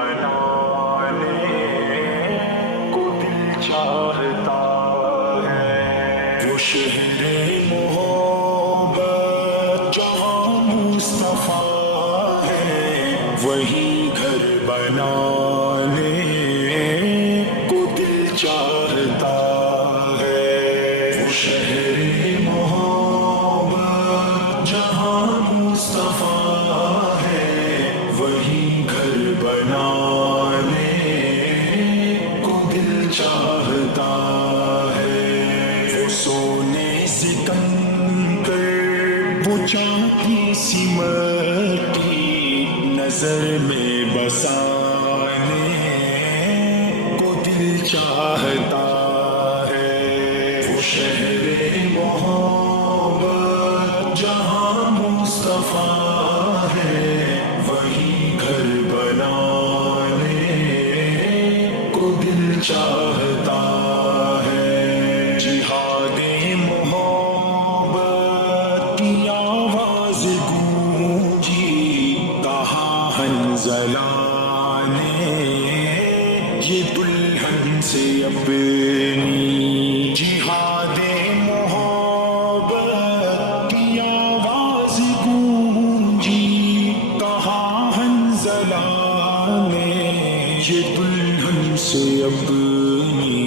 بنانے کو دل چاہتا ہے، وہ شہر محبت جہاں مصطفیٰ ہے، وہی گھر بنانے کو دل چاہتا ہے، وہ شہر محبت جہاں مصطفیٰ ہے، وہی گھر بنانے کو دل چاہتا ہے، وہ سونے سکندر وہ چاندی سی مٹی نظر میں بسانے کو دل چاہتا ہے، وہ شہر محبت جہاں مصطفیٰ ہے، وہی گھر بنانے کو دل چاہتا ہے، جہاد محبت کی آواز گونجی، کہا حنظلہ نے یہ دلہن سے اپنی، جہاد محبت کی آواز گونجی، کہا حنظلہ نے یہ دلہن سے اپنی،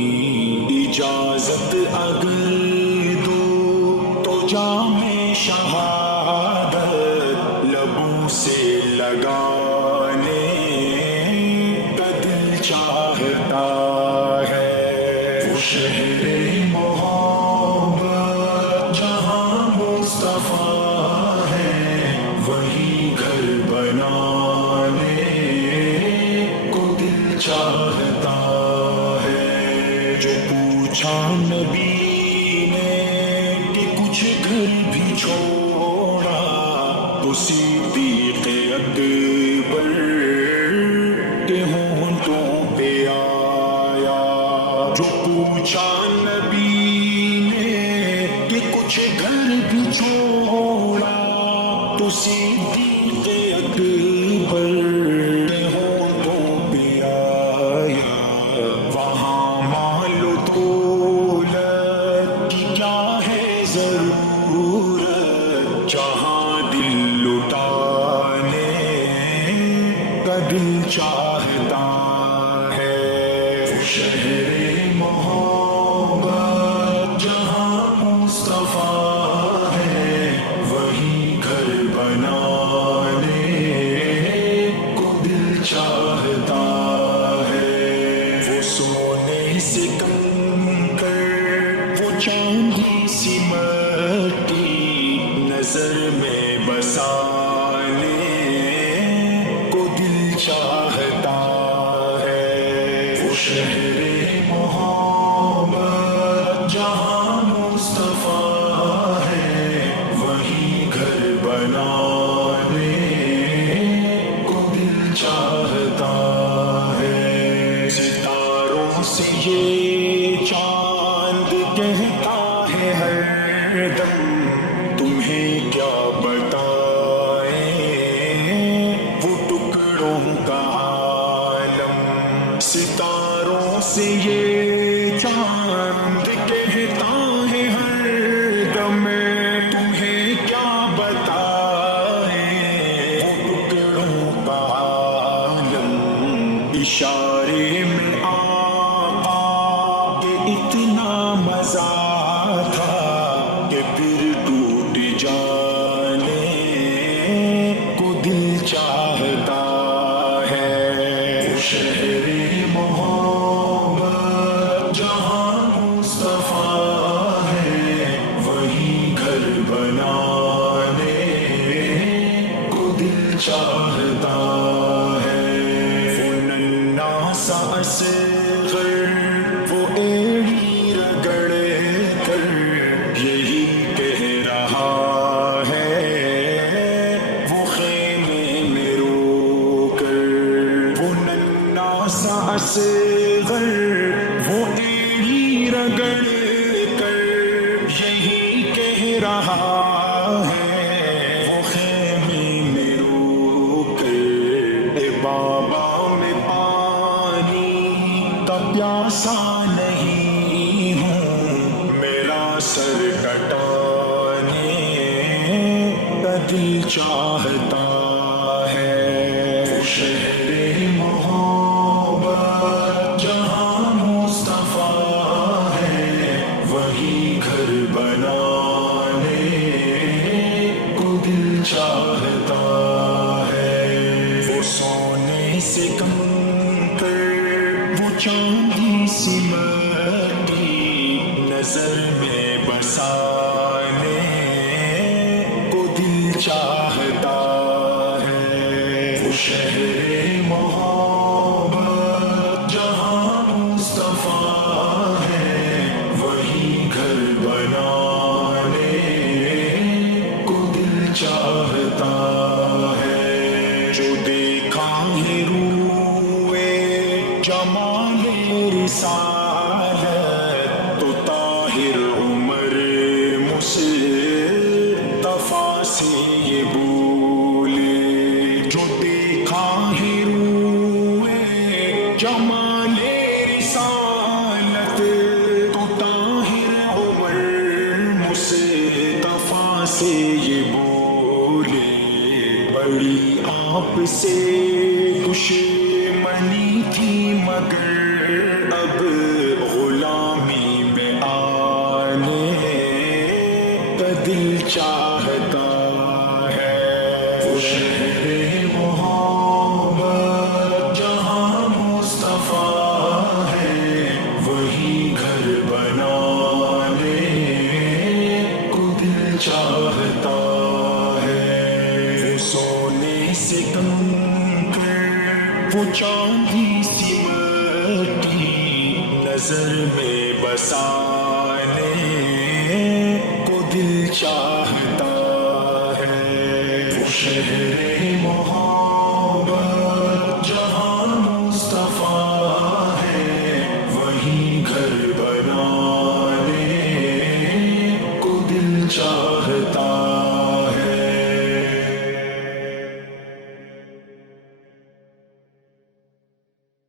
اجازت اگر دو تو جام شہادت لبوں سے لگانے کا دل چاہتا ہے، وہ شہر محبت جہاں مصطفیٰ ہے، وہی گھر بنانے کو دل چاہتا ہے، جو پوچھا نبی نے کہ کچھ گھر بھی چھوڑا تو صدیق اکبر کے ہونٹوں پہ آیا، جو پوچھا نبی نے کہ کچھ گھر بھی چھوڑا تو صدیق اکبر کے ہونٹوں پہ آیا، وہاں مال و دولت کی کیا ہے ضرورت، جہاں دل لٹانے کا دل چاہتا ہے، وہ شہر محبت جہاں مصطفیٰ ہے، وہی گھر بنانے کو دل چاہتا ہے، وہ سونے سکندر وہ چاندی سی مٹی نظر میں بسانے کو دل چاہتا ہے، وہ شہر محبت جہاں مصطفیٰ ہے، وہی گھر بنانے کو دل چاہتا ہے، ستاروں سے یہ چاند کہتا ہے ہر دم تمہیں کیا بتائیں وہ ٹکڑوں کا عالم، ستاروں سے یہ چاند کہتا ہے ہر دم تمہیں کیا بتائیں وہ ٹکڑوں کا عالم، اشارے میں آقا کہ اتنا مزہ تھا کہ پھر ٹوٹ جانے کو دل چاہتا ہے، وہ شہر محبت جہاں مصطفیٰ ہے، وہی گھر بنانے کو دل چاہتا ہے، وہ ننھا سا اصغر وہ ایڑی رگڑ کر یہی کہہ رہا ہے، وہ خیمے میں رو کر، وہ ننھا سا اصغر وہ ایڑی رگڑ کر یہی کہہ رہا ہے، وہ خیمے میں رو کر، اے بابا میں پیاسا نہیں ہوں، میرا سر کٹانے کا دل چاہتا ہے، وہ شہر محبت جہاں مصطفیٰ ہے، وہی گھر بنانے کو دل چاہتا ہے، وہ سونے سے کم وہ چاندی سی مٹی نظر میں بسانے کو دل چاہتا ہے، وہ شہر محبت جہاں مصطفیٰ ہے، وہی گھر بنانے کو دل چاہتا ہے، جو دیکھا ہے جمال رسالت تو طاہر عمر مصطفیٰ سے یہ بولے، جو دیکھا ہے روئے جمال رسالت تو طاہر عمر مصطفیٰ سے یہ بولے، بڑی آپ سے دشمنی تھی مگر اب غلامی میں آنے کا دل چاہتا ہے، وہ شہر محبت جہاں مصطفیٰ ہے، وہی گھر بنانے کو دل چاہتا ہے، سونے سے کم وہ چاندی سی مٹی نظر میں بسانے کو دل چاہتا